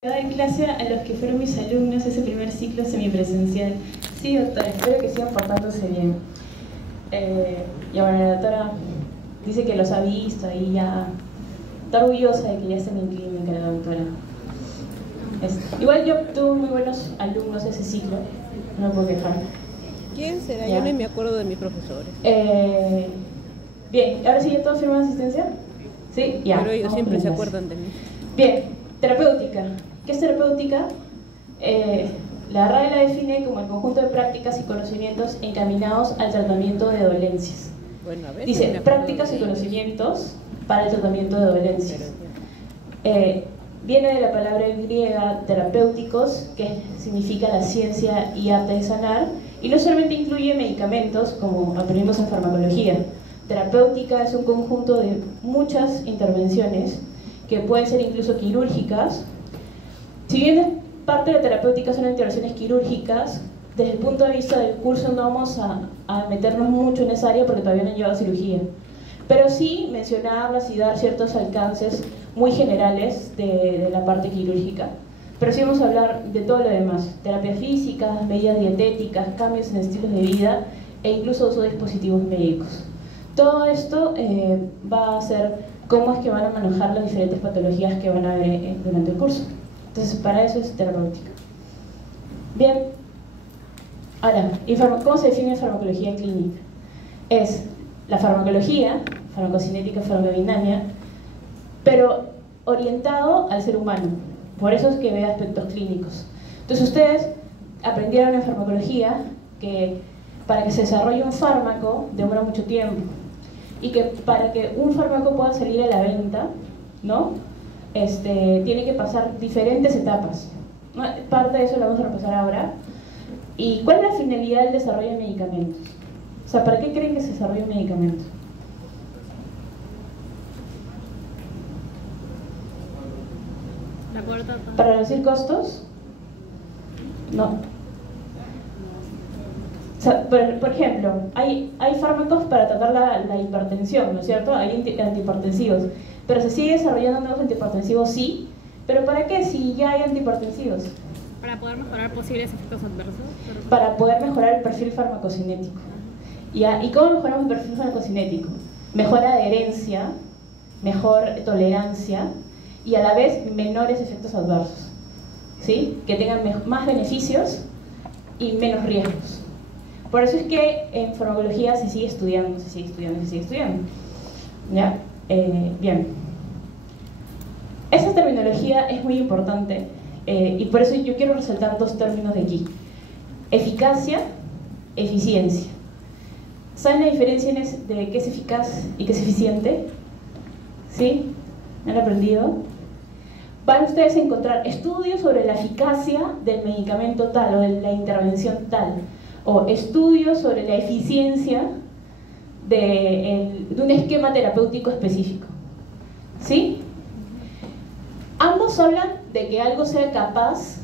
Dar clase a los que fueron mis alumnos ese primer ciclo semipresencial. Sí, doctora, espero que sigan portándose bien. Y bueno, la doctora dice que los ha visto y ya está orgullosa de que ya estén en clínica, la doctora. Igual yo tuve muy buenos alumnos ese ciclo, no me puedo quejar. ¿Quién será? Yo ni me acuerdo de mis profesores. Bien, ¿ahora sí ya todos firman asistencia? Sí, ya. Pero ellos siempre se acuerdan de mí. Bien, terapéutica. ¿Qué es terapéutica? La RAE la define como el conjunto de prácticas y conocimientos encaminados al tratamiento de dolencias. Bueno, a ver, dice, prácticas y conocimientos para el tratamiento de dolencias. Viene de la palabra griega terapéuticos, que significa la ciencia y arte de sanar, y no solamente incluye medicamentos, como aprendimos en farmacología. Terapéutica es un conjunto de muchas intervenciones que pueden ser incluso quirúrgicas. Si bien es parte de la terapéutica son intervenciones quirúrgicas, desde el punto de vista del curso no vamos a meternos mucho en esa área porque todavía no han llevado cirugía, pero sí mencionarlas y dar ciertos alcances muy generales de la parte quirúrgica. Pero sí vamos a hablar de todo lo demás: terapia física, medidas dietéticas, cambios en estilos de vida e incluso uso de dispositivos médicos. Todo esto va a ser cómo es que van a manejar las diferentes patologías que van a ver durante el curso. Entonces, para eso es terapéutica. Bien. Ahora, ¿cómo se define farmacología clínica? Es la farmacología, farmacocinética, farmacodinamia, pero orientado al ser humano. Por eso es que ve aspectos clínicos. Entonces, ustedes aprendieron en farmacología que para que se desarrolle un fármaco demora mucho tiempo, y que para que un fármaco pueda salir a la venta, ¿no? Tiene que pasar diferentes etapas. Parte de eso lo vamos a repasar ahora. ¿Y cuál es la finalidad del desarrollo de medicamentos? O sea, ¿para qué creen que se desarrolla un medicamento? ¿Para reducir costos? No. O sea, por ejemplo, hay fármacos para tratar la hipertensión, ¿no es cierto? Hay antihipertensivos, pero se sigue desarrollando nuevos antihipertensivos, sí, pero ¿para qué si ya hay antihipertensivos? Para poder mejorar posibles efectos adversos. Para poder mejorar el perfil farmacocinético. ¿Y cómo mejoramos el perfil farmacocinético? Mejor adherencia, mejor tolerancia y a la vez menores efectos adversos, ¿sí? Que tengan más beneficios y menos riesgos. Por eso es que en farmacología se sigue estudiando, se sigue estudiando, se sigue estudiando. ¿Ya? Bien. Esa terminología es muy importante y por eso yo quiero resaltar dos términos de aquí: eficacia, eficiencia. ¿Saben la diferencia de qué es eficaz y qué es eficiente? ¿Sí? ¿Han aprendido? Van ustedes a encontrar estudios sobre la eficacia del medicamento tal o de la intervención tal, o estudios sobre la eficiencia de un esquema terapéutico específico. ¿Sí? Ambos hablan de que algo sea capaz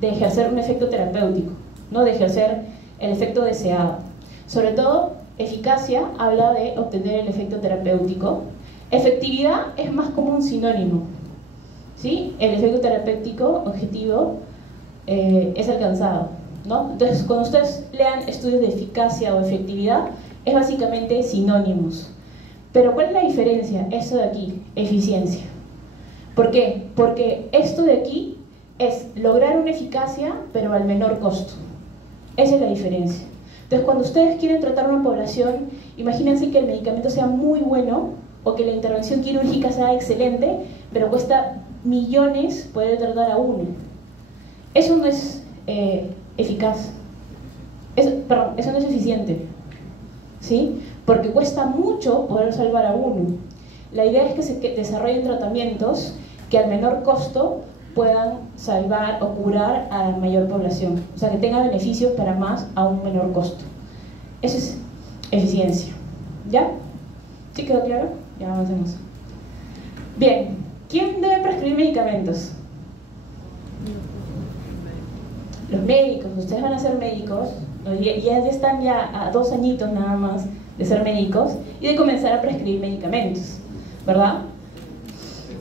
de ejercer un efecto terapéutico, no de ejercer el efecto deseado. Sobre todo, eficacia habla de obtener el efecto terapéutico. Efectividad es más como un sinónimo, ¿sí? El efecto terapéutico objetivo es alcanzado, ¿no? Entonces, cuando ustedes lean estudios de eficacia o efectividad, es básicamente sinónimos. Pero ¿cuál es la diferencia? Esto de aquí, eficiencia. ¿Por qué? Porque esto de aquí es lograr una eficacia, pero al menor costo. Esa es la diferencia. Entonces, cuando ustedes quieren tratar una población, imagínense que el medicamento sea muy bueno o que la intervención quirúrgica sea excelente, pero cuesta millones poder tratar a uno. Eso no es eficaz. Perdón, eso no es eficiente, ¿sí? Porque cuesta mucho poder salvar a uno. La idea es que se desarrollen tratamientos que al menor costo puedan salvar o curar a la mayor población, o sea, que tenga beneficios para más a un menor costo. Eso es eficiencia. ¿Ya? ¿Sí quedó claro? Ya avancemos. Bien, ¿quién debe prescribir medicamentos? Los médicos. Ustedes van a ser médicos, ya están ya a 2 añitos nada más de ser médicos y de comenzar a prescribir medicamentos, ¿verdad?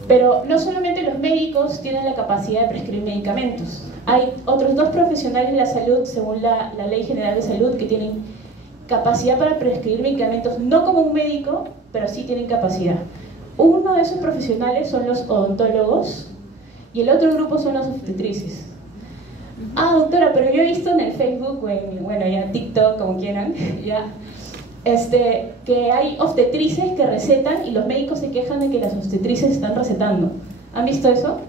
Pero no solamente los médicos tienen la capacidad de prescribir medicamentos. Hay otros dos profesionales de la salud, según la Ley General de Salud, que tienen capacidad para prescribir medicamentos, no como un médico, pero sí tienen capacidad. Uno de esos profesionales son los odontólogos y el otro grupo son las obstetrices. Ah, doctora, pero yo he visto en el Facebook o en, bueno, ya TikTok, como quieran, ya, que hay obstetrices que recetan y los médicos se quejan de que las obstetrices están recetando. ¿Han visto eso?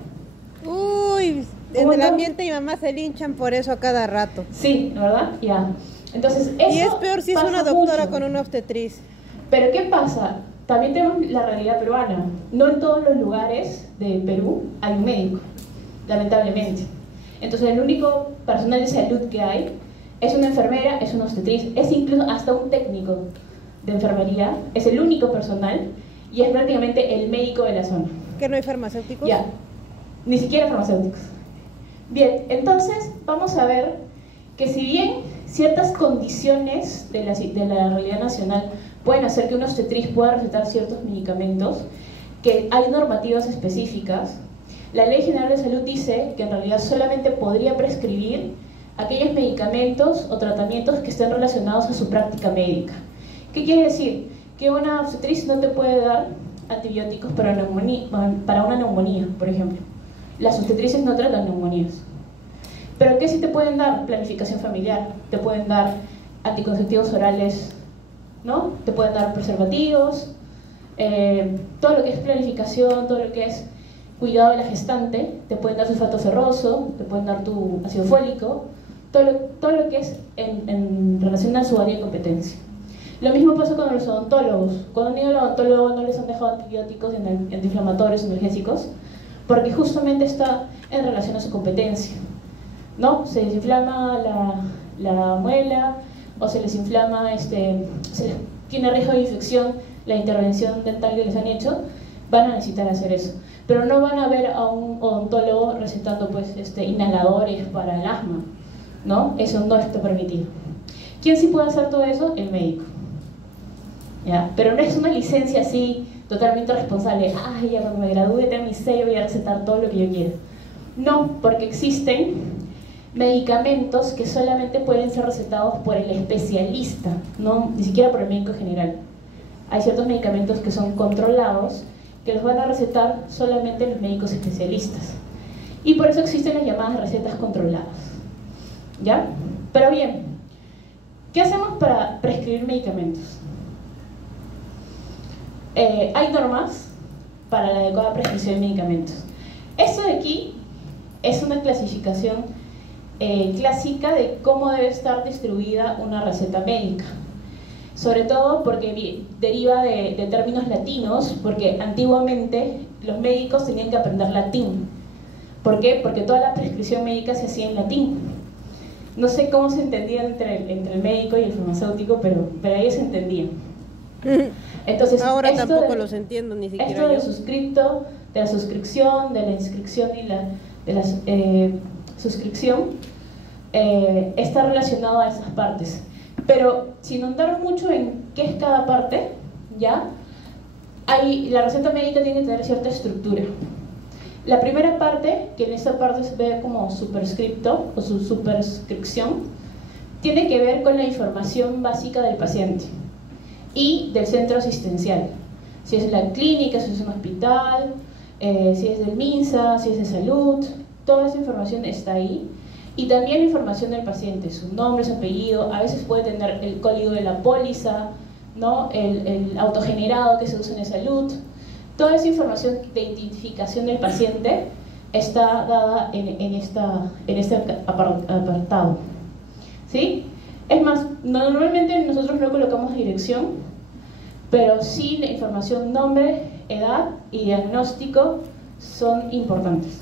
Uy, en el ambiente mi mamá se linchan por eso a cada rato. Sí, ¿verdad? Ya. Entonces, eso y es peor si es una doctora mucho. Con una obstetriz. Pero ¿qué pasa? También tenemos la realidad peruana. No en todos los lugares de Perú hay un médico, lamentablemente. Entonces el único personal de salud que hay es una enfermera, es una obstetriz, es incluso hasta un técnico de enfermería, es el único personal y es prácticamente el médico de la zona. ¿Que no hay farmacéuticos? Ya, ni siquiera farmacéuticos. Bien, entonces vamos a ver que si bien ciertas condiciones de la realidad nacional pueden hacer que una obstetriz pueda recetar ciertos medicamentos, que hay normativas específicas, la Ley General de Salud dice que en realidad solamente podría prescribir aquellos medicamentos o tratamientos que estén relacionados a su práctica médica. ¿Qué quiere decir? Que una obstetriz no te puede dar antibióticos para una neumonía, por ejemplo. Las obstetrices no tratan neumonías. ¿Pero qué sí te pueden dar? Planificación familiar, te pueden dar anticonceptivos orales, ¿no? Te pueden dar preservativos, todo lo que es planificación, todo lo que es cuidado de la gestante, te pueden dar sulfato ferroso, te pueden dar tu ácido fólico, todo lo que es en relación a su área de competencia. Lo mismo pasa con los odontólogos. Cuando han ido al odontólogo no les han dejado antibióticos, antiinflamatorios, analgésicos, porque justamente está en relación a su competencia, ¿no? Se les inflama la muela o se les inflama, tiene riesgo de infección la intervención dental que les han hecho, van a necesitar hacer eso. Pero no van a ver a un odontólogo recetando pues, inhaladores para el asma, ¿no? Eso no está permitido. ¿Quién sí puede hacer todo eso? El médico. ¿Ya? Pero no es una licencia así totalmente responsable. Ay, ya cuando me gradúe tengo mi sello voy a recetar todo lo que yo quiera. No, porque existen medicamentos que solamente pueden ser recetados por el especialista, no, ni siquiera por el médico general. Hay ciertos medicamentos que son controlados que los van a recetar solamente los médicos especialistas. Y por eso existen las llamadas recetas controladas. ¿Ya? Pero bien, ¿qué hacemos para prescribir medicamentos? Hay normas para la adecuada prescripción de medicamentos. Esto de aquí es una clasificación clásica de cómo debe estar distribuida una receta médica. Sobre todo porque deriva de términos latinos, porque antiguamente los médicos tenían que aprender latín. ¿Por qué? Porque toda la prescripción médica se hacía en latín. No sé cómo se entendía entre el médico y el farmacéutico, pero ellos se entendían. Entonces, ahora tampoco los entiendo ni siquiera esto del suscripto, de la suscripción, de la inscripción y de la suscripción está relacionado a esas partes. Pero sin ahondar mucho en qué es cada parte, ¿ya? La receta médica tiene que tener cierta estructura. La primera parte, que en esta parte se ve como superscripto o su superscripción, tiene que ver con la información básica del paciente y del centro asistencial. Si es la clínica, si es un hospital, si es del MINSA, si es de salud, toda esa información está ahí. Y también la información del paciente, su nombre, su apellido, a veces puede tener el código de la póliza, ¿no? el autogenerado que se usa en salud. Toda esa información de identificación del paciente está dada en este apartado. ¿Sí? Es más, normalmente nosotros no colocamos dirección, pero sí la información nombre, edad y diagnóstico son importantes.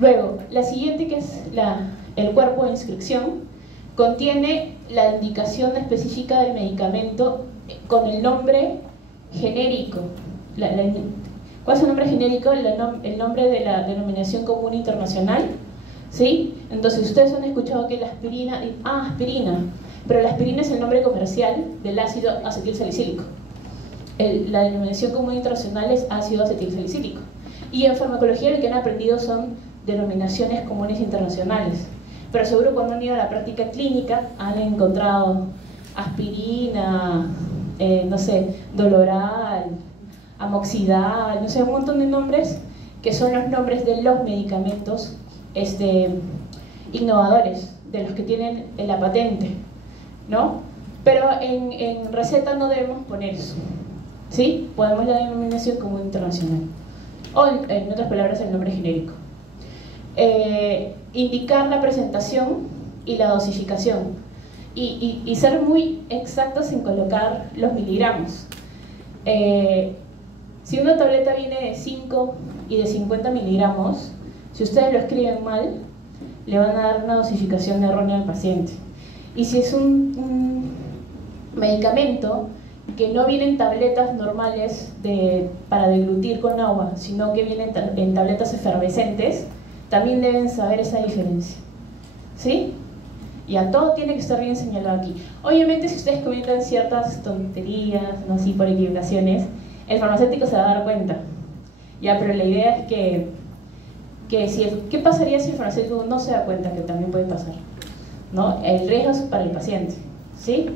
Luego, la siguiente, que es el cuerpo de inscripción, contiene la indicación específica del medicamento con el nombre genérico. ¿Cuál es el nombre genérico? El nombre de la denominación común internacional. ¿Sí? Entonces, ustedes han escuchado que la aspirina, aspirina, pero la aspirina es el nombre comercial del ácido acetilsalicílico. La denominación común internacional es ácido acetilsalicílico. Y en farmacología lo que han aprendido son denominaciones comunes internacionales. Pero seguro cuando han ido a la práctica clínica han encontrado aspirina, no sé, Doloral, Amoxidal, no sé, un montón de nombres que son los nombres de los medicamentos innovadores, de los que tienen la patente, ¿no? Pero en receta no debemos poner eso, ¿sí? Podemos la denominación común internacional, o en otras palabras el nombre genérico. Indicar la presentación y la dosificación, y ser muy exactos en colocar los miligramos. Si una tableta viene de 5 y de 50 miligramos, si ustedes lo escriben mal, le van a dar una dosificación errónea al paciente. Y si es un medicamento que no viene en tabletas normales para deglutir con agua, sino que viene en tabletas efervescentes, también deben saber esa diferencia, ¿sí? Ya, todo tiene que estar bien señalado aquí. Obviamente, si ustedes comentan ciertas tonterías, no así por equivocaciones, el farmacéutico se va a dar cuenta, ya, pero la idea es que ¿qué pasaría si el farmacéutico no se da cuenta que también puede pasar? ¿No? El riesgo es para el paciente, ¿sí?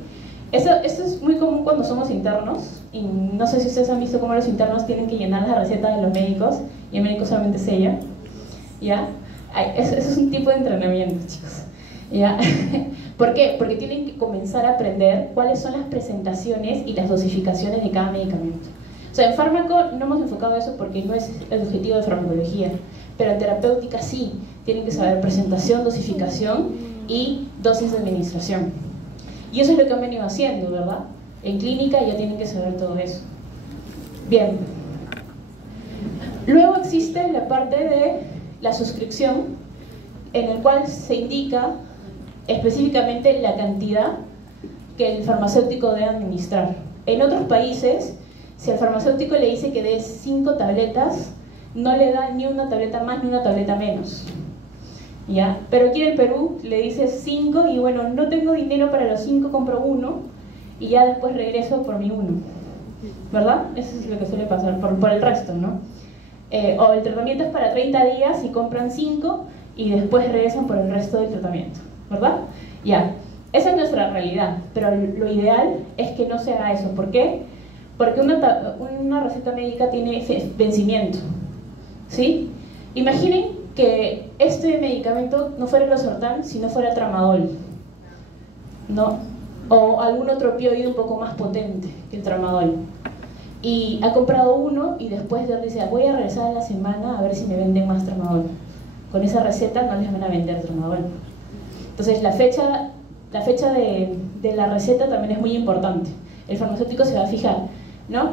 Esto es muy común cuando somos internos, y no sé si ustedes han visto cómo los internos tienen que llenar la receta de los médicos, y el médico solamente sella, ¿ya? Eso es un tipo de entrenamiento, chicos, ¿ya? ¿Por qué? Porque tienen que comenzar a aprender cuáles son las presentaciones y las dosificaciones de cada medicamento. O sea, en fármaco no hemos enfocado eso porque no es el objetivo de farmacología, pero en terapéutica sí, tienen que saber presentación, dosificación y dosis de administración. Y eso es lo que han venido haciendo, ¿verdad? En clínica ya tienen que saber todo eso. Bien. Luego existe la parte de la suscripción, en el cual se indica específicamente la cantidad que el farmacéutico debe administrar. En otros países, si al farmacéutico le dice que dé 5 tabletas, no le da ni una tableta más ni una tableta menos, ¿ya? Pero aquí en el Perú le dice 5 y bueno, no tengo dinero para los 5, compro uno y ya después regreso por mi uno, ¿verdad? Eso es lo que suele pasar por el resto, ¿no? O el tratamiento es para 30 días y compran 5 y después regresan por el resto del tratamiento, ¿verdad? Ya, esa es nuestra realidad, pero lo ideal es que no se haga eso. ¿Por qué? Porque una receta médica tiene vencimiento, ¿sí? Imaginen que este medicamento no fuera el losartán, sino fuera el tramadol, ¿no? O algún otro opioide un poco más potente que el tramadol. Y ha comprado uno y después dice, voy a regresar a la semana a ver si me venden más tramadol. Con esa receta no les van a vender tramadol. Entonces la fecha de la receta también es muy importante. El farmacéutico se va a fijar, ¿no?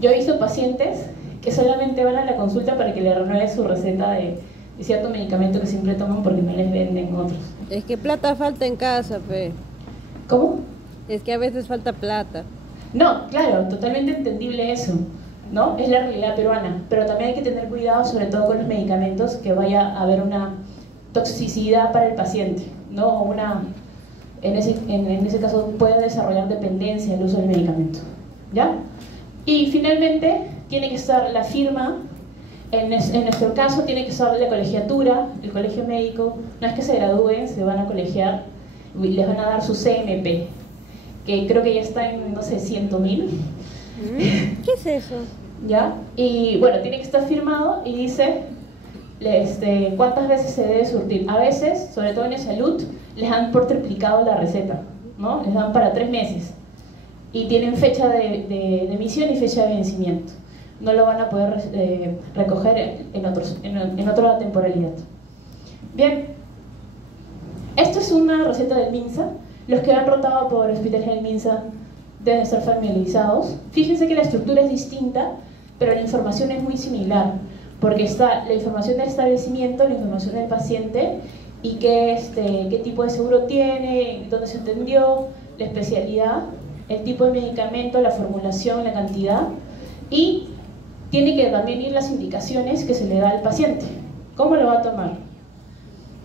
Yo he visto pacientes que solamente van a la consulta para que le renueve su receta de cierto medicamento que siempre toman porque no les venden otros. Es que plata falta en casa, pe. ¿Cómo? Es que a veces falta plata. No, claro, totalmente entendible eso, ¿no? Es la realidad peruana, pero también hay que tener cuidado, sobre todo con los medicamentos, que vaya a haber una toxicidad para el paciente, ¿no? O en ese caso puede desarrollar dependencia el uso del medicamento, ¿ya? Y finalmente tiene que estar la firma. En nuestro caso tiene que estar la colegiatura, el colegio médico. No es que se gradúen, se van a colegiar y les van a dar su CMP, que creo que ya está en, no sé, 100.000. ¿Qué es eso? ¿Ya? Y bueno, tiene que estar firmado y dice cuántas veces se debe surtir. A veces, sobre todo en salud, les dan por triplicado la receta, ¿no? Les dan para 3 meses y tienen fecha de emisión y fecha de vencimiento. No lo van a poder recoger en otra temporalidad. Bien, esto es una receta del MINSA. Los que han rotado por hospitales del MINSA deben estar familiarizados. Fíjense que la estructura es distinta, pero la información es muy similar, porque está la información del establecimiento, la información del paciente y qué tipo de seguro tiene, dónde se atendió, la especialidad, el tipo de medicamento, la formulación, la cantidad, y tiene que también ir las indicaciones que se le da al paciente. ¿Cómo lo va a tomar?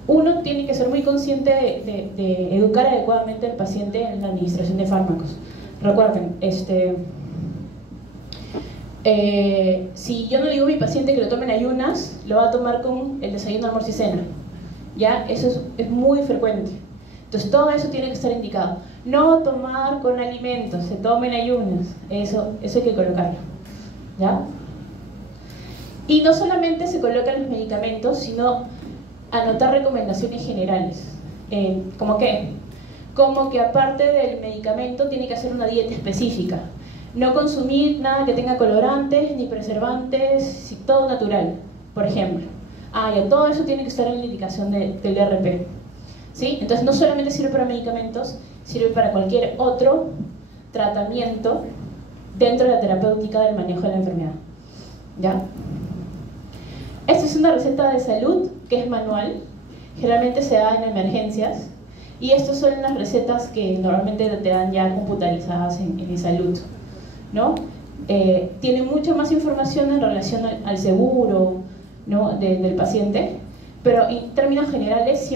Uno tiene que ser muy consciente de educar adecuadamente al paciente en la administración de fármacos. Recuerden, Si yo no digo a mi paciente que lo tome en ayunas, lo va a tomar con el desayuno, almuerzo y cena. ¿Ya? Eso es muy frecuente. Entonces todo eso tiene que estar indicado. No tomar con alimentos, se toma en ayunas. Eso hay que colocarlo. ¿Ya? Y no solamente se colocan los medicamentos, sino anotar recomendaciones generales. ¿Cómo qué? Como que aparte del medicamento tiene que hacer una dieta específica. No consumir nada que tenga colorantes ni preservantes, todo natural, por ejemplo. Ya todo eso tiene que estar en la indicación del DRP. ¿Sí? Entonces no solamente sirve para medicamentos, sirve para cualquier otro tratamiento dentro de la terapéutica del manejo de la enfermedad. ¿Ya? Esta es una receta de salud que es manual, generalmente se da en emergencias, y estas son las recetas que normalmente te dan ya computarizadas en salud, ¿no? Tiene mucha más información en relación al seguro, ¿no? del paciente, pero en términos generales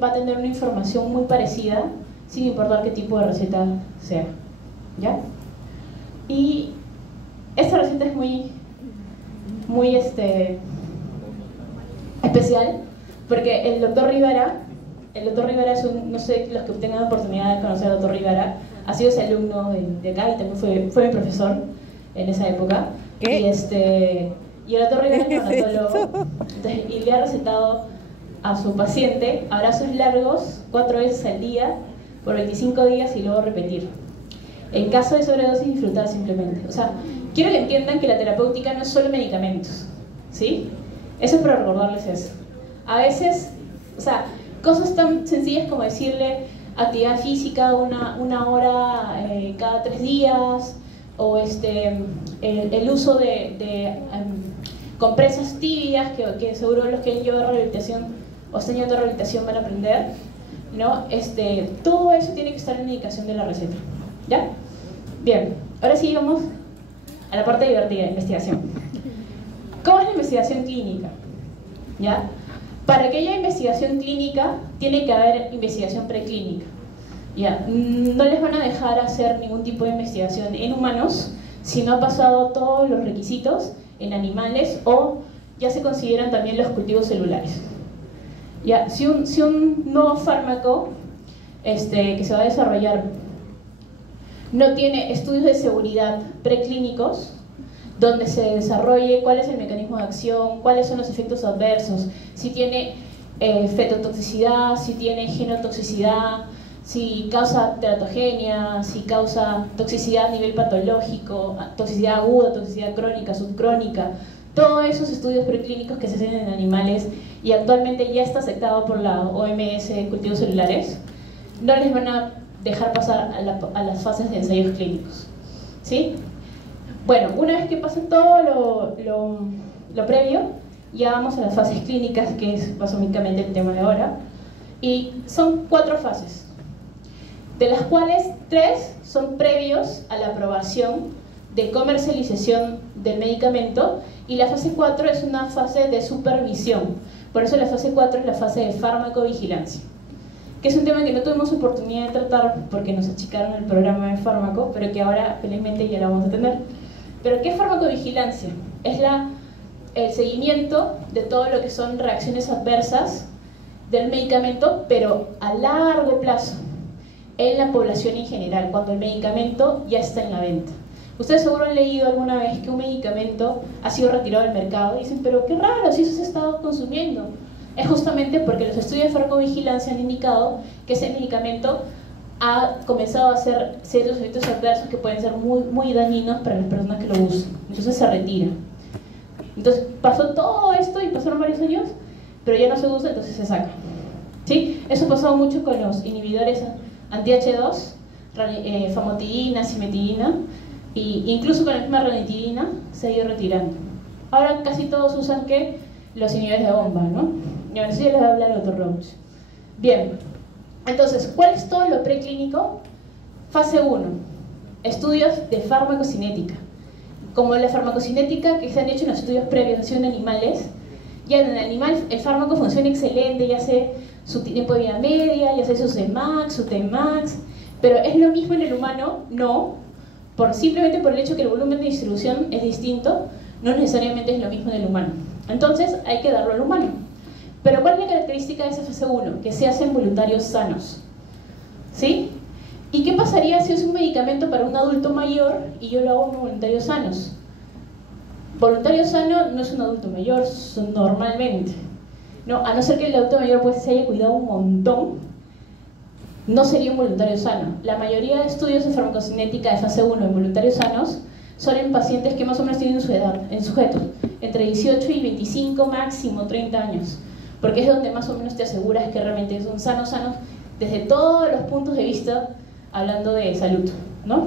va a tener una información muy parecida, sin importar qué tipo de receta sea. ¿Ya? Y esta receta es muy especial, porque el doctor Rivera es no sé, los que tengan la oportunidad de conocer al doctor Rivera, ha sido ese alumno de acá y también fue mi profesor en esa época. ¿Qué? Y el doctor Rivera es neonatólogo, y le ha recetado a su paciente abrazos largos 4 veces al día por 25 días y luego repetir. En caso de sobredosis, disfrutar simplemente. O sea, quiero que entiendan que la terapéutica no es solo medicamentos, ¿sí? Eso es para recordarles eso. A veces, o sea, cosas tan sencillas como decirle actividad física una hora cada 3 días, o el uso de compresas tibias, que seguro los que han llevado rehabilitación o están llevando rehabilitación van a aprender, ¿no? Todo eso tiene que estar en la indicación de la receta. ¿Ya? Bien, ahora sí vamos a la parte divertida de investigación. ¿Cómo es la investigación clínica? ¿Ya? Para que haya investigación clínica, tiene que haber investigación preclínica. ¿Ya? No les van a dejar hacer ningún tipo de investigación en humanos si no ha pasado todos los requisitos en animales, o ya se consideran también los cultivos celulares. ¿Ya? Si un nuevo fármaco que se va a desarrollar no tiene estudios de seguridad preclínicos, donde se desarrolle cuál es el mecanismo de acción, cuáles son los efectos adversos, si tiene fetotoxicidad, si tiene genotoxicidad, si causa teratogenia, si causa toxicidad a nivel patológico, toxicidad aguda, toxicidad crónica, subcrónica, todos esos estudios preclínicos que se hacen en animales y actualmente ya está aceptado por la OMS cultivos celulares, no les van a dejar pasar a las fases de ensayos clínicos. ¿Sí? Bueno, una vez que pasa todo lo previo, ya vamos a las fases clínicas, que es básicamente el tema de ahora, y son 4 fases, de las cuales 3 son previos a la aprobación de comercialización del medicamento, y la fase 4 es una fase de supervisión. Por eso la fase 4 es la fase de farmacovigilancia, que es un tema que no tuvimos oportunidad de tratar porque nos achicaron el programa de fármaco, pero que ahora felizmente ya lo vamos a tener. ¿Pero qué es farmacovigilancia? Es el seguimiento de todo lo que son reacciones adversas del medicamento, pero a largo plazo, en la población en general, cuando el medicamento ya está en la venta. Ustedes seguro han leído alguna vez que un medicamento ha sido retirado del mercado y dicen, pero qué raro, si eso se ha estado consumiendo. Es justamente porque los estudios de farmacovigilancia han indicado que ese medicamento ha comenzado a hacer ciertos efectos adversos que pueden ser muy, muy dañinos para las personas que lo usan. Entonces se retira. Entonces pasó todo esto y pasaron varios años, pero ya no se usa, entonces se saca. ¿Sí? Eso ha pasado mucho con los inhibidores anti-H2, famotidina, simetidina, e incluso con la misma ranitidina se ha ido retirando. Ahora casi todos usan ¿qué? Los inhibidores de bomba, ¿no? Y bueno, eso ya les va a hablar el doctor Roach. Bien, entonces, ¿cuál es todo lo preclínico? Fase 1, estudios de farmacocinética. Como la farmacocinética que se han hecho en los estudios previos en animales, ya en el animal el fármaco funciona excelente, ya sé su tiempo de vida media, ya sé su Cmax, su Tmax, pero ¿es lo mismo en el humano? No, simplemente por el hecho que el volumen de distribución es distinto, no necesariamente es lo mismo en el humano. Entonces hay que darlo al humano. Pero ¿cuál es la característica de esa fase 1? Que se hacen voluntarios sanos. ¿Sí? ¿Y qué pasaría si es un medicamento para un adulto mayor y yo lo hago en voluntarios sanos? Voluntario sano no es un adulto mayor, normalmente. No, a no ser que el adulto mayor pues, se haya cuidado un montón, no sería un voluntario sano. La mayoría de estudios de farmacocinética de fase 1 en voluntarios sanos son en pacientes que más o menos tienen su edad, en sujetos, entre 18 y 25, máximo 30 años, porque es donde más o menos te aseguras que realmente son sanos desde todos los puntos de vista, hablando de salud, ¿no?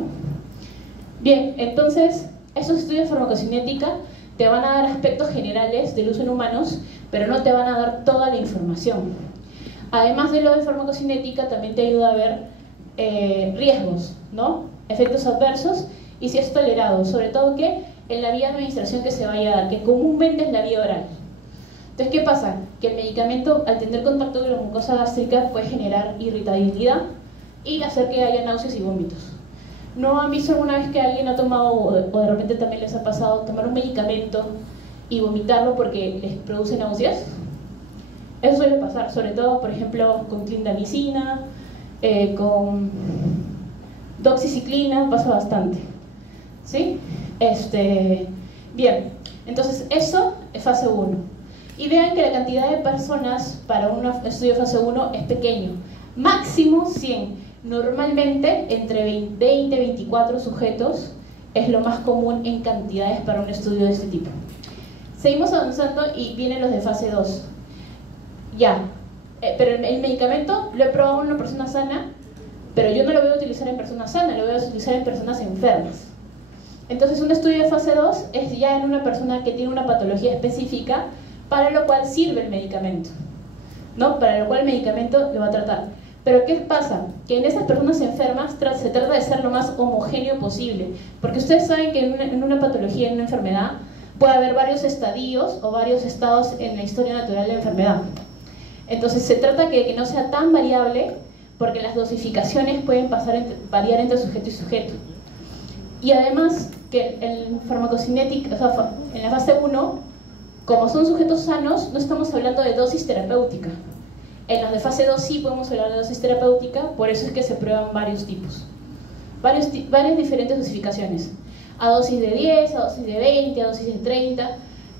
Bien, entonces, estos estudios de farmacocinética te van a dar aspectos generales del uso en humanos, pero no te van a dar toda la información. Además de lo de farmacocinética, también te ayuda a ver riesgos, ¿no? Efectos adversos y si es tolerado, sobre todo que en la vía de administración que se vaya a dar, que comúnmente es la vía oral. Entonces, ¿qué pasa? Que el medicamento, al tener contacto con la mucosa gástrica, puede generar irritabilidad y hacer que haya náuseas y vómitos. ¿No han visto alguna vez que alguien ha tomado, o de repente también les ha pasado, tomar un medicamento y vomitarlo porque les produce náuseas? Eso suele pasar, sobre todo, por ejemplo, con clindamicina, con doxiciclina, pasa bastante. ¿Sí? Bien, entonces eso es fase 1. Y vean que la cantidad de personas para un estudio de fase 1 es pequeño. Máximo 100. Normalmente entre 20 y 24 sujetos es lo más común en cantidades para un estudio de este tipo. Seguimos avanzando y vienen los de fase 2. Ya, pero el medicamento lo he probado en una persona sana, pero yo no lo voy a utilizar en personas sanas, lo voy a utilizar en personas enfermas. Entonces un estudio de fase 2 es ya en una persona que tiene una patología específica para lo cual sirve el medicamento, ¿no? Para lo cual el medicamento lo va a tratar. Pero ¿qué pasa? Que en esas personas enfermas se trata de ser lo más homogéneo posible, porque ustedes saben que en una patología, en una enfermedad, puede haber varios estadios o varios estados en la historia natural de la enfermedad. Entonces se trata de que no sea tan variable, porque las dosificaciones pueden variar entre sujeto y sujeto. Y además que en farmacocinética, o sea, en la fase 1, como son sujetos sanos, no estamos hablando de dosis terapéutica. En los de fase 2 sí podemos hablar de dosis terapéutica, por eso es que se prueban varios tipos. Varias diferentes dosificaciones. A dosis de 10, a dosis de 20, a dosis de 30,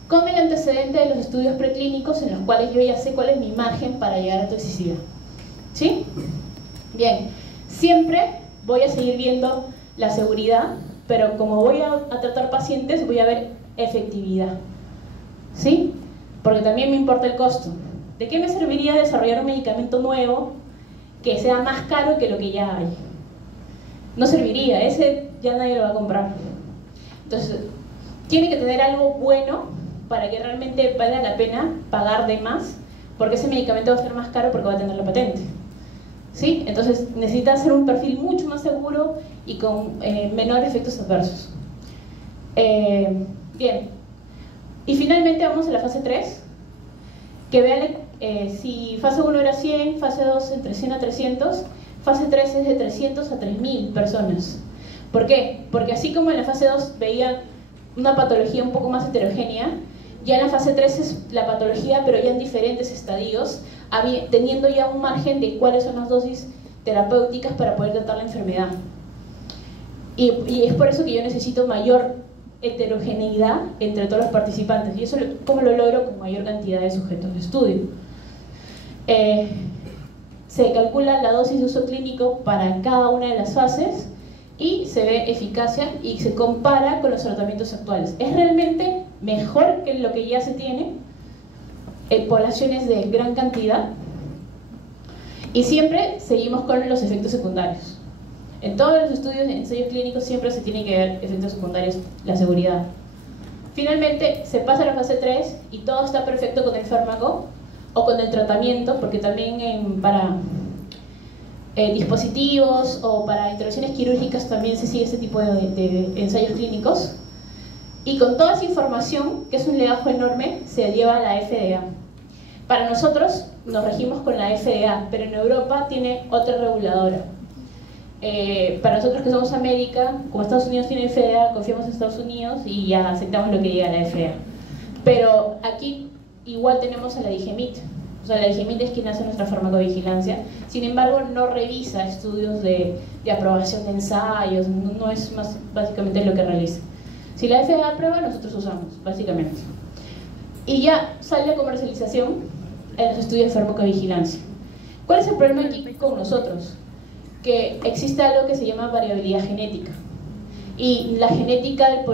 con el antecedente de los estudios preclínicos en los cuales yo ya sé cuál es mi margen para llegar a toxicidad. ¿Sí? Bien, siempre voy a seguir viendo la seguridad, pero como voy a tratar pacientes, voy a ver efectividad. ¿Sí? Porque también me importa el costo. ¿De qué me serviría desarrollar un medicamento nuevo que sea más caro que lo que ya hay? No serviría, ese ya nadie lo va a comprar. Entonces, tiene que tener algo bueno para que realmente valga la pena pagar de más, porque ese medicamento va a ser más caro porque va a tener la patente. ¿Sí? Entonces, necesita hacer un perfil mucho más seguro y con menores efectos adversos. Bien. Y finalmente vamos a la fase 3, que vean si fase 1 era 100, fase 2 entre 100 a 300, fase 3 es de 300 a 3000 personas. ¿Por qué? Porque así como en la fase 2 veían una patología un poco más heterogénea, ya en la fase 3 es la patología, pero ya en diferentes estadios, teniendo ya un margen de cuáles son las dosis terapéuticas para poder tratar la enfermedad. Y es por eso que yo necesito mayor heterogeneidad entre todos los participantes, y eso ¿cómo lo logro? Con mayor cantidad de sujetos de estudio. Se calcula la dosis de uso clínico para cada una de las fases y se ve eficacia y se compara con los tratamientos actuales. Es realmente mejor que lo que ya se tiene en poblaciones de gran cantidad, y siempre seguimos con los efectos secundarios. En todos los estudios de ensayos clínicos siempre se tiene que ver efectos secundarios, la seguridad. Finalmente se pasa a la fase 3 y todo está perfecto con el fármaco o con el tratamiento, porque también para dispositivos o para intervenciones quirúrgicas también se sigue ese tipo de ensayos clínicos. Y con toda esa información, que es un legajo enorme, se lleva a la FDA. Para nosotros nos regimos con la FDA, pero en Europa tiene otra reguladora. para nosotros que somos América, como Estados Unidos tiene FDA, confiamos en Estados Unidos y ya aceptamos lo que diga la FDA. Pero aquí igual tenemos a la DIGEMIT. O sea, la DIGEMIT es quien hace nuestra farmacovigilancia. Sin embargo, no revisa estudios de aprobación de ensayos, no es más básicamente lo que realiza. Si la FDA aprueba, nosotros usamos, básicamente. Y ya sale la comercialización en los estudios de farmacovigilancia. ¿Cuál es el problema aquí con nosotros? Que existe algo que se llama variabilidad genética. Y la genética del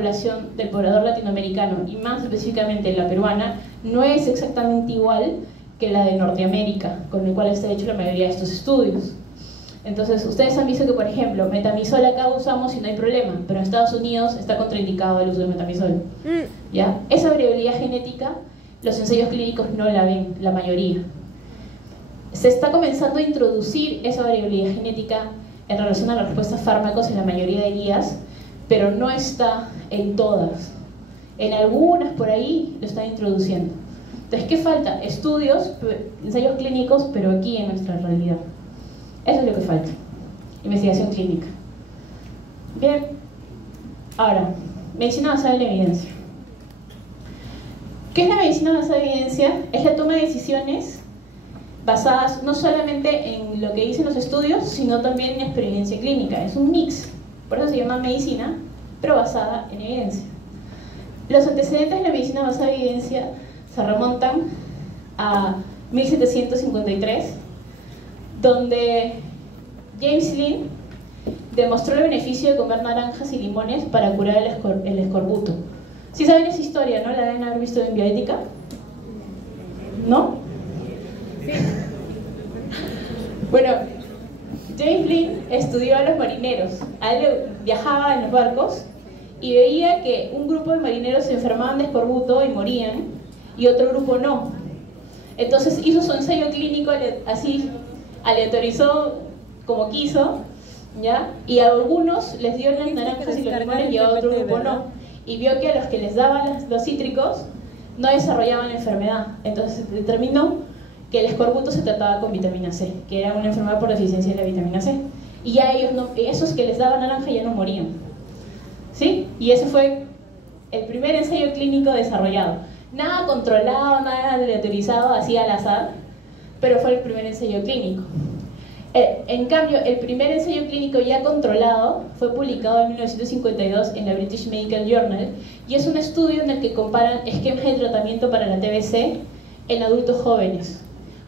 poblador latinoamericano, y más específicamente la peruana, no es exactamente igual que la de Norteamérica, con el cual está hecho la mayoría de estos estudios. Entonces, ustedes han visto que, por ejemplo, metamizol acá usamos y no hay problema, pero en Estados Unidos está contraindicado el uso de metamizol. ¿Ya? Esa variabilidad genética, los ensayos clínicos no la ven, la mayoría. Se está comenzando a introducir esa variabilidad genética en relación a la respuesta a fármacos en la mayoría de guías, pero no está en todas. En algunas por ahí lo están introduciendo. Entonces, ¿qué falta? Estudios, ensayos clínicos, pero aquí en nuestra realidad. Eso es lo que falta. Investigación clínica. Bien. Ahora, medicina basada en la evidencia. ¿Qué es la medicina basada en evidencia? Es la toma de decisiones basadas no solamente en lo que dicen los estudios, sino también en experiencia clínica. Es un mix. Por eso se llama medicina, pero basada en evidencia. Los antecedentes de la medicina basada en evidencia se remontan a 1753, donde James Lind demostró el beneficio de comer naranjas y limones para curar el escorbuto. ¿Sí saben esa historia, no? ¿La deben haber visto en bioética? ¿No? Sí. Bueno, James Lind estudió a los marineros. A él viajaba en los barcos y veía que un grupo de marineros se enfermaban de escorbuto y morían, y otro grupo no. Entonces hizo su ensayo clínico así, aleatorizó como quiso, ¿ya? Y a algunos les dio las naranjas y los limones y a otro grupo no. Y vio que a los que les daban los cítricos no desarrollaban la enfermedad. Entonces determinó que el escorbuto se trataba con vitamina C, que era una enfermedad por deficiencia de la vitamina C. Y ya esos que les daban naranja ya no morían. ¿Sí? Y ese fue el primer ensayo clínico desarrollado. Nada controlado, nada aleatorizado, así al azar, pero fue el primer ensayo clínico. En cambio, el primer ensayo clínico ya controlado fue publicado en 1952 en la British Medical Journal, y es un estudio en el que comparan esquemas de tratamiento para la TBC en adultos jóvenes.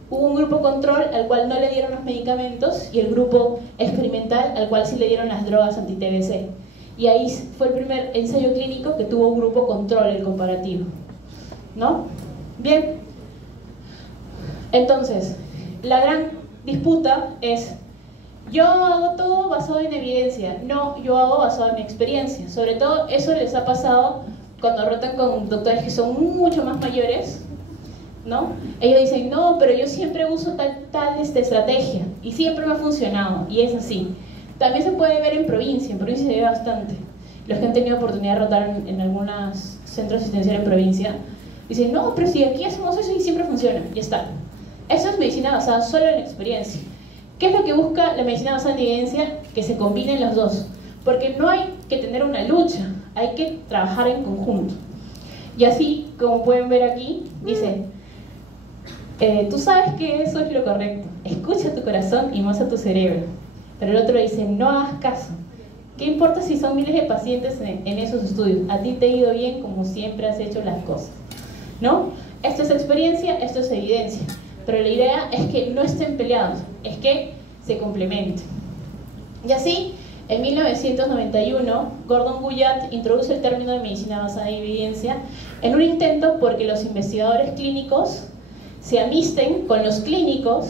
Hubo un grupo control al cual no le dieron los medicamentos y el grupo experimental al cual sí le dieron las drogas anti-TBC. Y ahí fue el primer ensayo clínico que tuvo un grupo control, el comparativo. ¿No? Bien. Entonces, la gran disputa es: yo hago todo basado en evidencia, no, yo hago basado en mi experiencia. Sobre todo eso les ha pasado cuando rotan con doctores que son mucho más mayores, ¿no? Ellos dicen, no, pero yo siempre uso tal estrategia y siempre me ha funcionado, y es así. También se puede ver en provincia se ve bastante. Los que han tenido oportunidad de rotar en algunos centros asistenciales en provincia dicen, no, pero si aquí hacemos eso y siempre funciona, ya está. Eso es medicina basada solo en la experiencia. ¿Qué es lo que busca la medicina basada en evidencia? Que se combinen los dos. Porque no hay que tener una lucha, hay que trabajar en conjunto. Y así, como pueden ver aquí, dice, tú sabes que eso es lo correcto, escucha tu corazón y muestra tu cerebro. Pero el otro dice, no hagas caso. ¿Qué importa si son miles de pacientes en esos estudios? A ti te ha ido bien como siempre has hecho las cosas, ¿no? Esto es experiencia, esto es evidencia. Pero la idea es que no estén peleados, es que se complementen. Y así, en 1991, Gordon Guyatt introduce el término de medicina basada en evidencia en un intento porque los investigadores clínicos se amisten con los clínicos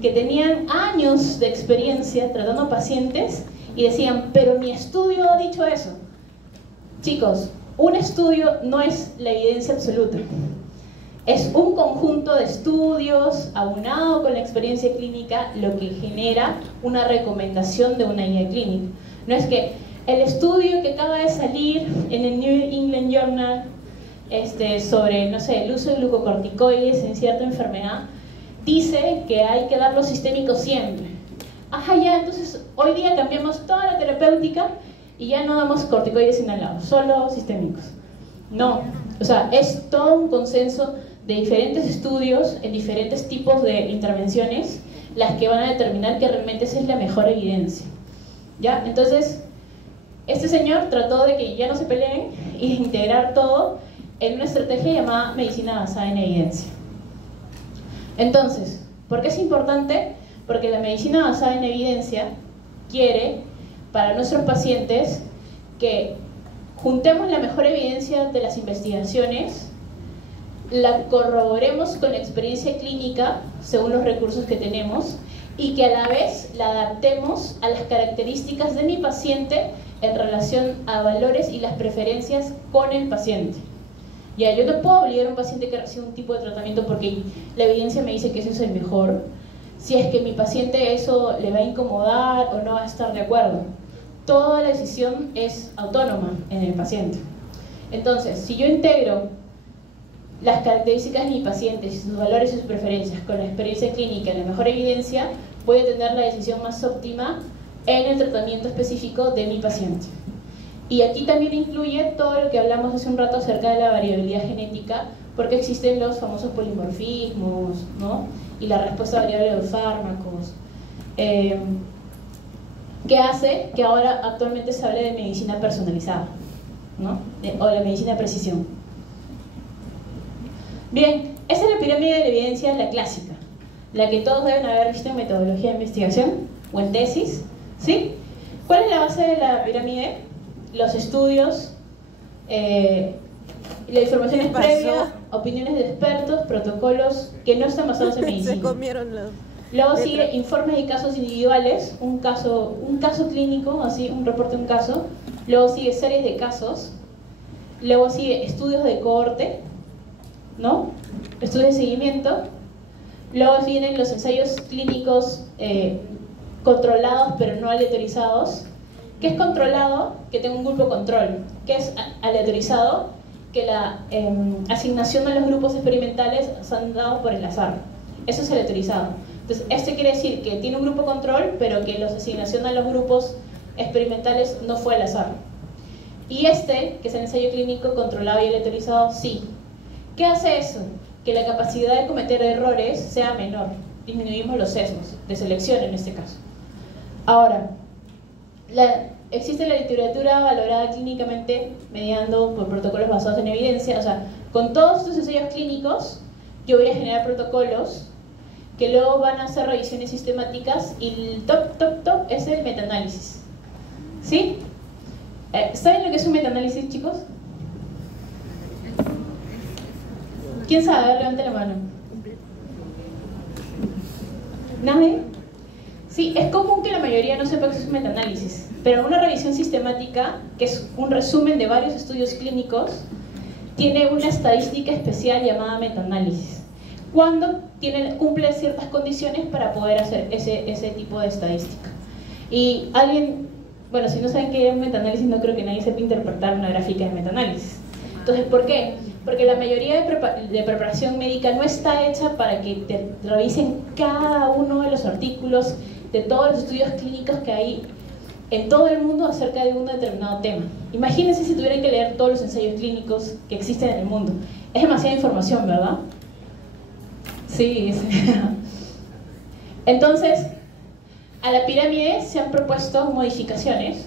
que tenían años de experiencia tratando pacientes y decían, pero mi estudio ha dicho eso. Chicos, un estudio no es la evidencia absoluta. Es un conjunto de estudios aunado con la experiencia clínica lo que genera una recomendación de una guía clínica. No es que el estudio que acaba de salir en el New England Journal sobre, no sé, el uso de glucocorticoides en cierta enfermedad dice que hay que darlo sistémico siempre. ajá, ya, entonces hoy día cambiamos toda la terapéutica y ya no damos corticoides inhalados, solo sistémicos. No, o sea, es todo un consenso de diferentes estudios en diferentes tipos de intervenciones las que van a determinar que realmente esa es la mejor evidencia. ¿Ya? Entonces, este señor trató de que ya no se peleen y de integrar todo en una estrategia llamada medicina basada en evidencia. Entonces, ¿por qué es importante? Porque la medicina basada en evidencia quiere, para nuestros pacientes, que juntemos la mejor evidencia de las investigaciones, la corroboremos con la experiencia clínica según los recursos que tenemos y que a la vez la adaptemos a las características de mi paciente en relación a valores y las preferencias con el paciente. Ya, yo no puedo obligar a un paciente que reciba un tipo de tratamiento porque la evidencia me dice que ese es el mejor, si es que mi paciente eso le va a incomodar o no va a estar de acuerdo. Toda la decisión es autónoma en el paciente. Entonces, si yo integro las características de mi paciente, sus valores y sus preferencias con la experiencia clínica y la mejor evidencia, voy a tener la decisión más óptima en el tratamiento específico de mi paciente. Y aquí también incluye todo lo que hablamos hace un rato acerca de la variabilidad genética, porque existen los famosos polimorfismos, ¿no? Y la respuesta variable de los fármacos, que hace que ahora actualmente se hable de medicina personalizada, ¿no? O la medicina de precisión. Bien, esta es la pirámide de la evidencia, la clásica, la que todos deben haber visto en metodología de investigación o en tesis, ¿sí? ¿Cuál es la base de la pirámide? Los estudios, la información es previa, opiniones de expertos, protocolos que no están basados en medicina. Se comieron los... Luego sigue informes de casos individuales, un caso clínico, así, un reporte de un caso. Luego sigue series de casos. Luego sigue estudios de cohorte, ¿no? Estudios de seguimiento. Luego vienen los ensayos clínicos controlados pero no aleatorizados. ¿Qué es controlado? Que tengo un grupo control. ¿Qué es aleatorizado? Que la asignación a los grupos experimentales se han dado por el azar. Eso es aleatorizado. Entonces, esto quiere decir que tiene un grupo control, pero que la asignación a los grupos experimentales no fue al azar. Y este, que es el ensayo clínico controlado y aleatorizado, sí. ¿Qué hace eso? Que la capacidad de cometer errores sea menor. Disminuimos los sesgos de selección en este caso. Ahora, existe la literatura valorada clínicamente mediando por protocolos basados en evidencia. O sea, con todos estos ensayos clínicos, yo voy a generar protocolos que luego van a hacer revisiones sistemáticas y el top es el metaanálisis. ¿Sí? ¿Saben lo que es un metaanálisis, chicos? ¿Quién sabe? Levante la mano. ¿Nadie? Sí, es común que la mayoría no sepa que es un metaanálisis, pero una revisión sistemática, que es un resumen de varios estudios clínicos, tiene una estadística especial llamada metaanálisis. Cuando cumple ciertas condiciones para poder hacer ese tipo de estadística. Y alguien, bueno, si no saben qué es un metaanálisis, no creo que nadie sepa interpretar una gráfica de metaanálisis. Entonces, ¿por qué? Porque la mayoría de preparación médica no está hecha para que te revisen cada uno de los artículos de todos los estudios clínicos que hay en todo el mundo acerca de un determinado tema. Imagínense si tuvieran que leer todos los ensayos clínicos que existen en el mundo. Es demasiada información, ¿verdad? Sí. Entonces, a la pirámide se han propuesto modificaciones.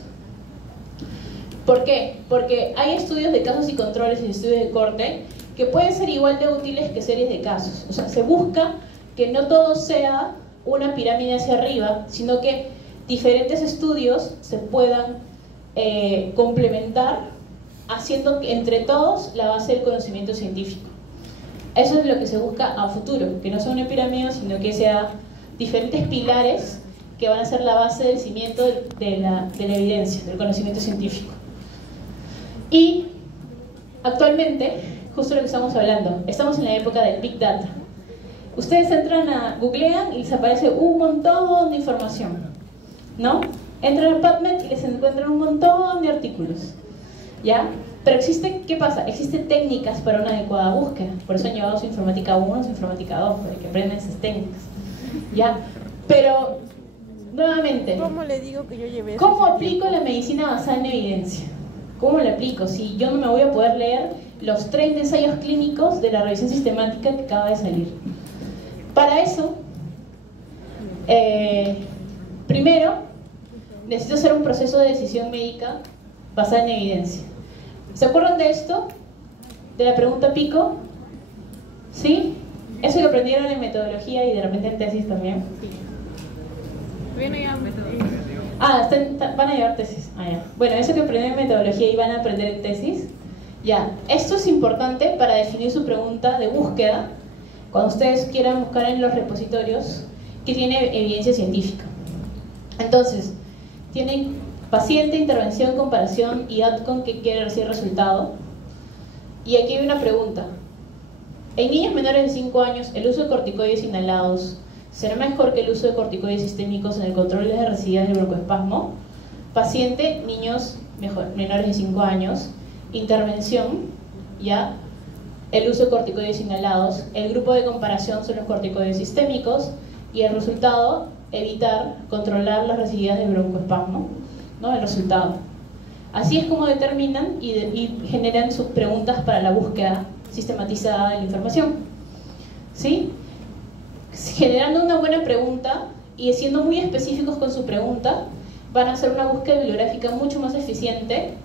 ¿Por qué? Porque hay estudios de casos y controles y estudios de corte que pueden ser igual de útiles que series de casos. O sea, se busca que no todo sea una pirámide hacia arriba, sino que diferentes estudios se puedan complementar, haciendo que entre todos la base del conocimiento científico. Eso es lo que se busca a futuro, que no sea una pirámide, sino que sea diferentes pilares que van a ser la base del cimiento de la evidencia, del conocimiento científico. Y actualmente, justo lo que estamos hablando, estamos en la época del Big Data. Ustedes googlean y les aparece un montón de información, ¿no? Entran a PubMed y les encuentran un montón de artículos, ¿ya? Pero ¿qué pasa? Existen técnicas para una adecuada búsqueda. Por eso han llevado su informática 1, su informática 2, para que aprendan esas técnicas, ¿ya? Pero nuevamente, ¿Cómo le digo que yo llevé eso? ¿cómo aplico la medicina basada en evidencia? ¿Cómo la aplico? Si yo no me voy a poder leer los 30 ensayos clínicos de la revisión sistemática que acaba de salir. Para eso, primero, necesito hacer un proceso de decisión médica basada en evidencia. ¿Se acuerdan de esto? ¿De la pregunta pico? ¿Sí? Eso que aprendieron en metodología y de repente en tesis también. Viene ya Van a llevar tesis. Ya. Bueno, eso que aprendieron en metodología y van a aprender en tesis. Ya, esto es importante para definir su pregunta de búsqueda cuando ustedes quieran buscar en los repositorios que tiene evidencia científica. Entonces, tienen paciente, intervención, comparación y outcome que quiere recibir resultado. Y aquí hay una pregunta. En niños menores de 5 años, ¿el uso de corticoides inhalados será mejor que el uso de corticoides sistémicos en el control de las residuos del broncoespasmo? Paciente, niños menores de 5 años. Intervención, ya, el uso de corticoides inhalados. El grupo de comparación son los corticoides sistémicos. Y el resultado, evitar, controlar las residuos del broncoespasmo, ¿no? El resultado. Así es como determinan y generan sus preguntas para la búsqueda sistematizada de la información. ¿Sí? Generando una buena pregunta y siendo muy específicos con su pregunta, van a hacer una búsqueda bibliográfica mucho más eficiente.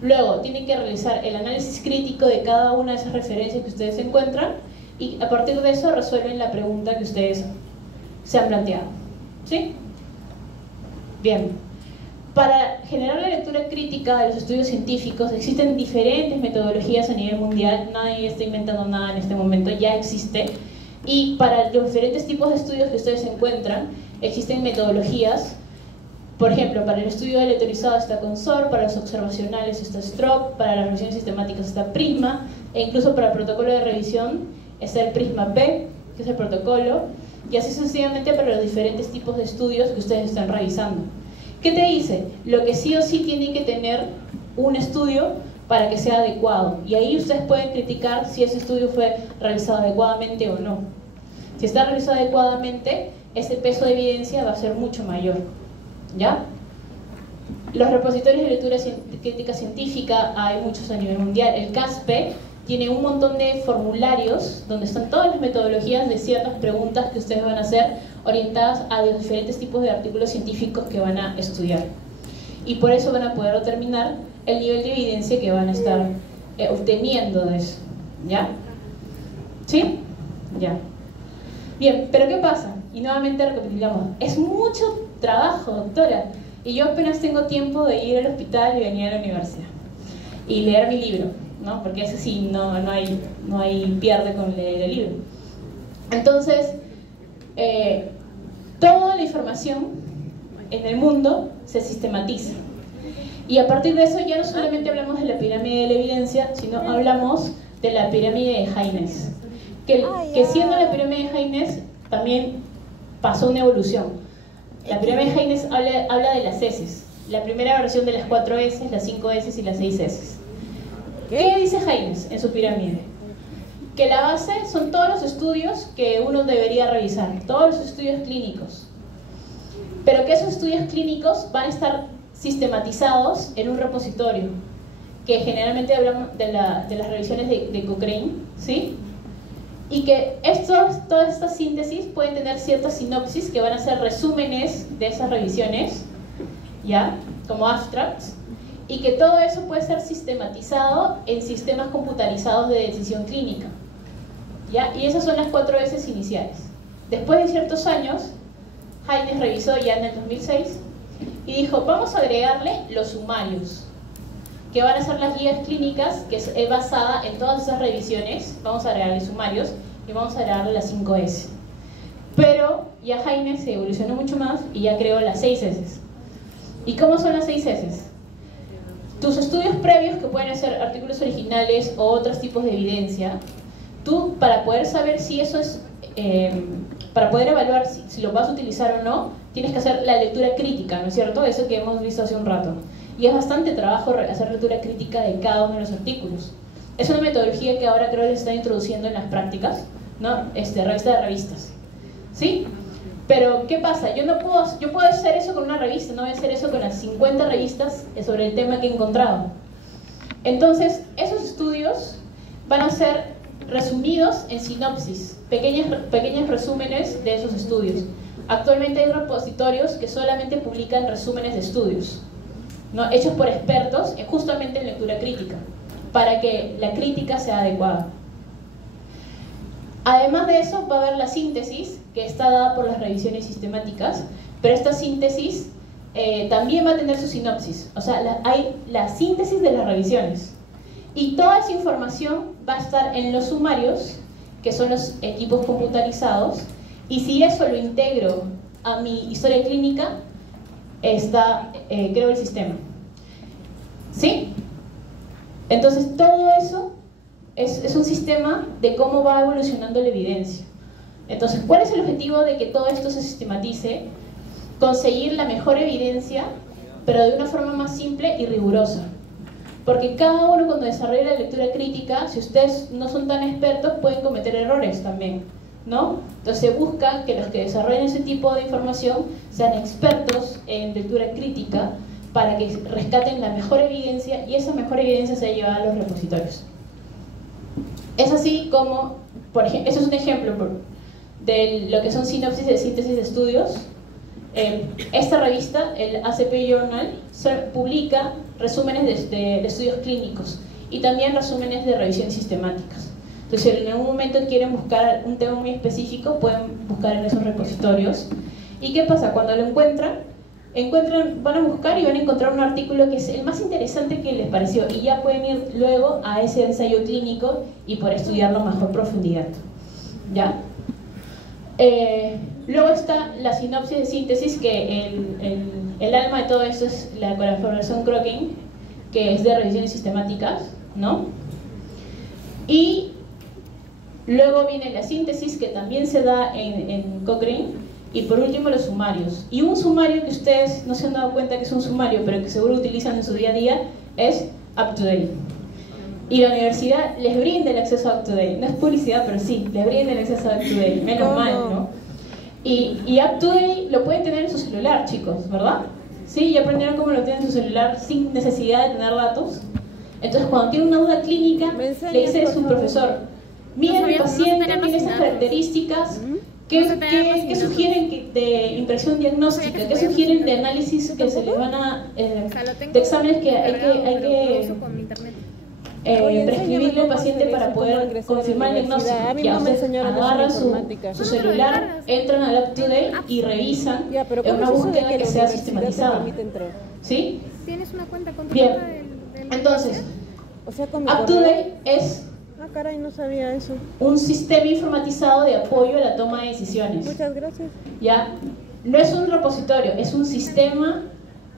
Luego tienen que realizar el análisis crítico de cada una de esas referencias que ustedes encuentran y a partir de eso resuelven la pregunta que ustedes se han planteado. ¿Sí? Bien. Para generar la lectura crítica de los estudios científicos existen diferentes metodologías a nivel mundial. Nadie está inventando nada en este momento, ya existe. Y para los diferentes tipos de estudios que ustedes encuentran, existen metodologías. Por ejemplo, para el estudio aleatorizado está Consor, para los observacionales está Stroop, para las revisiones sistemáticas está Prisma, e incluso para el protocolo de revisión está el Prisma P, que es el protocolo, y así sucesivamente para los diferentes tipos de estudios que ustedes están revisando. ¿Qué te dice? Lo que sí o sí tiene que tener un estudio para que sea adecuado, y ahí ustedes pueden criticar si ese estudio fue realizado adecuadamente o no. Si está realizado adecuadamente, ese peso de evidencia va a ser mucho mayor. ¿Ya? Los repositorios de lectura crítica científica, hay muchos a nivel mundial. El CASPE tiene un montón de formularios donde están todas las metodologías de ciertas preguntas que ustedes van a hacer orientadas a los diferentes tipos de artículos científicos que van a estudiar. Y por eso van a poder determinar el nivel de evidencia que van a estar obteniendo de eso. ¿Ya? ¿Sí? Ya. Bien, pero ¿qué pasa? Y nuevamente recapitulamos. Es mucho trabajo, doctora. Y yo apenas tengo tiempo de ir al hospital y venir a la universidad. Y leer mi libro, ¿no? Porque ese sí, no hay pierde con leer el libro. Entonces, toda la información en el mundo se sistematiza. Y a partir de eso ya no solamente hablamos de la pirámide de la evidencia, sino hablamos de la pirámide de Jaynes. Que siendo la pirámide de Jaynes, también pasó una evolución. La pirámide de Jaynes habla de las heces. La primera versión de las 4 heces, las 5 heces y las 6 heces. ¿Qué dice Jaynes en su pirámide? Que la base son todos los estudios que uno debería revisar, todos los estudios clínicos. Pero que esos estudios clínicos van a estar sistematizados en un repositorio, que generalmente hablamos de las revisiones de Cochrane, ¿sí? Y que todas estas síntesis pueden tener ciertas sinopsis que van a ser resúmenes de esas revisiones, ¿ya? Como abstracts, y que todo eso puede ser sistematizado en sistemas computarizados de decisión clínica, ¿ya? Y esas son las 4 veces iniciales. Después de ciertos años, Jaynes revisó ya en el 2006 y dijo, vamos a agregarle los sumarios, que van a ser las guías clínicas, que es basada en todas esas revisiones. Vamos a agregarle sumarios y vamos a agregarle las 5S. Pero ya Jaynes se evolucionó mucho más y ya creó las 6S. ¿Y cómo son las 6S? Tus estudios previos, que pueden ser artículos originales o otros tipos de evidencia, tú, para poder saber si eso es, para poder evaluar si lo vas a utilizar o no, tienes que hacer la lectura crítica, ¿no es cierto? Eso que hemos visto hace un rato. Y es bastante trabajo hacer lectura crítica de cada uno de los artículos. Es una metodología que ahora creo que se está introduciendo en las prácticas, ¿no? Revista de revistas, ¿sí? Pero, ¿qué pasa? Yo puedo hacer eso con una revista, no voy a hacer eso con las 50 revistas sobre el tema que he encontrado. Entonces, esos estudios van a ser resumidos en sinopsis, pequeños resúmenes de esos estudios. Actualmente hay repositorios que solamente publican resúmenes de estudios, ¿no? Hechos por expertos justamente en lectura crítica, para que la crítica sea adecuada. Además de eso, va a haber la síntesis, que está dada por las revisiones sistemáticas, pero esta síntesis también va a tener su sinopsis. O sea, hay la síntesis de las revisiones. Y toda esa información va a estar en los sumarios, que son los equipos computarizados, y si eso lo integro a mi historia clínica, creo el sistema. ¿Sí? Entonces, todo eso es un sistema de cómo va evolucionando la evidencia. Entonces, ¿cuál es el objetivo de que todo esto se sistematice? Conseguir la mejor evidencia, pero de una forma más simple y rigurosa. Porque cada uno, cuando desarrolla la lectura crítica, si ustedes no son tan expertos, pueden cometer errores también, ¿no? Entonces se busca que los que desarrollen ese tipo de información sean expertos en lectura crítica para que rescaten la mejor evidencia, y esa mejor evidencia se lleva a los repositorios. Es así como, por ejemplo, eso es un ejemplo de lo que son sinopsis de síntesis de estudios. Esta revista, el ACP Journal, publica resúmenes de estudios clínicos y también resúmenes de revisiones sistemáticas. Entonces, si en algún momento quieren buscar un tema muy específico, pueden buscar en esos repositorios. ¿Y qué pasa? Cuando lo encuentran, van a buscar y van a encontrar un artículo que es el más interesante que les pareció, y ya pueden ir luego a ese ensayo clínico y poder estudiarlo a mejor profundidad. ¿Ya? Luego está la sinopsis de síntesis, que el alma de todo esto es la colaboración Crokin, que es de revisiones sistemáticas, ¿no? Y luego viene la síntesis, que también se da en Cochrane, y por último los sumarios. Y un sumario que ustedes no se han dado cuenta que es un sumario, pero que seguro utilizan en su día a día, es UpToDate. Y la universidad les brinda el acceso a UpToDate. No es publicidad, pero sí, les brinda el acceso a UpToDate. Menos mal, ¿no? Y UpToDate lo pueden tener en su celular, chicos, ¿verdad? Sí, ya aprendieron cómo lo tienen en su celular sin necesidad de tener datos. Entonces, cuando tiene una duda clínica, le dice a su profesor: mira, mi paciente tiene esas características. ¿Qué sugieren de impresión diagnóstica? ¿Qué sugieren de análisis que se les van a... de exámenes que hay que prescribirle al paciente para poder confirmar el diagnóstico? Ya, ustedes agarran su celular, entran al UpToDate y revisan en una búsqueda que sea sistematizada. ¿Sí? ¿Tienes una cuenta con tu Bien. Entonces, UpToDate es... Ah, caray, no sabía eso. un sistema informatizado de apoyo a la toma de decisiones. Muchas gracias. ¿Ya? No es un repositorio, es un sistema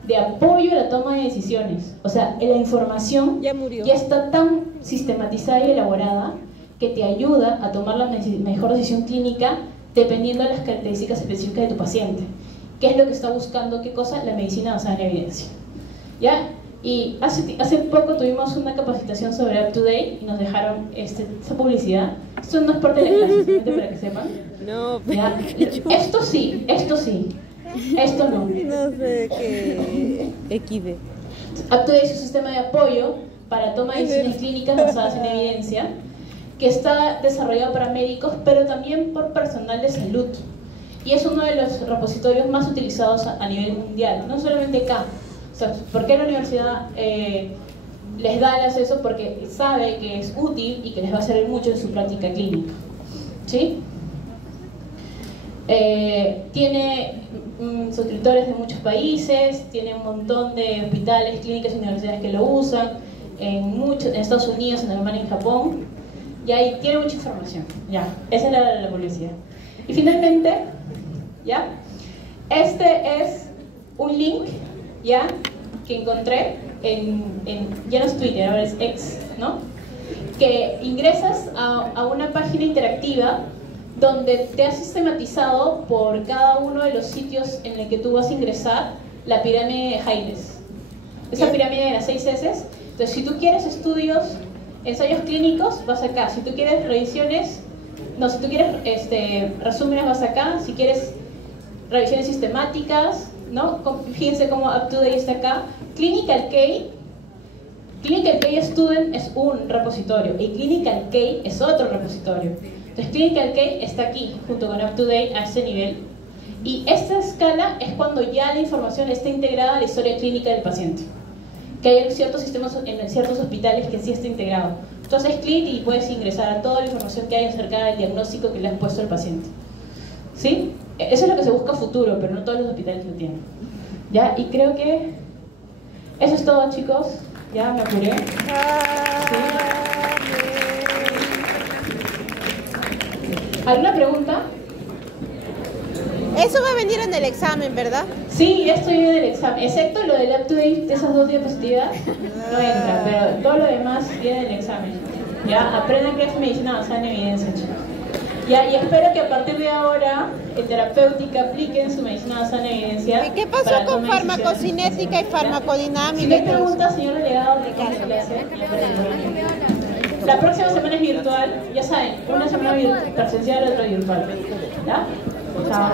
de apoyo a la toma de decisiones. O sea, la información Ya murió. ya está tan sistematizada y elaborada que te ayuda a tomar la mejor decisión clínica dependiendo de las características específicas de tu paciente. ¿Qué es lo que está buscando? ¿Qué cosa? La medicina basada en evidencia. ¿Ya? Y hace poco tuvimos una capacitación sobre UpToDate y nos dejaron esa publicidad. Esto no es parte de la clase, simplemente para que sepan. No, ¿Ya? Esto sí, esto no. no sé qué. XD. UpToDate es un sistema de apoyo para toma de decisiones clínicas basadas en evidencia, que está desarrollado para médicos, pero también por personal de salud. Y es uno de los repositorios más utilizados a nivel mundial, no solamente acá. O sea, ¿por qué la universidad les da el acceso? Porque sabe que es útil y que les va a servir mucho en su práctica clínica. ¿Sí? Tiene suscriptores de muchos países, tiene un montón de hospitales, clínicas y universidades que lo usan, en Estados Unidos, en Alemania, en Japón. Y ahí tiene mucha información. Ya, esa es la publicidad. Y finalmente, ¿ya? Este es un link, ¿ya? Que encontré ya no es Twitter, ahora es X, ¿no? Que ingresas a una página interactiva donde te ha sistematizado por cada uno de los sitios en el que tú vas a ingresar la pirámide de Haynes. Esa pirámide de las 6 S. Entonces, si tú quieres ensayos clínicos, vas acá. Si tú quieres resúmenes, vas acá. Si quieres revisiones sistemáticas, ¿no? Fíjense cómo UpToDate está acá. Clinical Key Student es un repositorio y Clinical Key es otro repositorio. Entonces Clinical Key está aquí, junto con UpToDate a este nivel. Y esta escala es cuando ya la información está integrada a la historia clínica del paciente. Que hay ciertos sistemas en ciertos hospitales que sí está integrado. Entonces clic y puedes ingresar a toda la información que hay acerca del diagnóstico que le has puesto al paciente. ¿Sí? Eso es lo que se busca a futuro, pero no todos los hospitales lo tienen. ¿Ya? Y creo que eso es todo, chicos. Ya me apuré. ¿Sí? ¿Alguna pregunta? Eso va a venir en el examen, ¿verdad? Sí, esto viene del examen, excepto lo del UpToDate de esas 2 diapositivas, no entra, pero todo lo demás viene del examen. Ya, aprendan que es medicina basada en evidencia, chicos. Ya, y espero que a partir de ahora, en terapéutica, apliquen su medicina basada en evidencia. ¿Y qué pasó con farmacocinética y farmacodinámica? Si me pregunta, señor delegado, ¿de qué clase? La próxima semana es virtual, ya saben, una semana presencial, otra virtual. ¿Ya? Chao.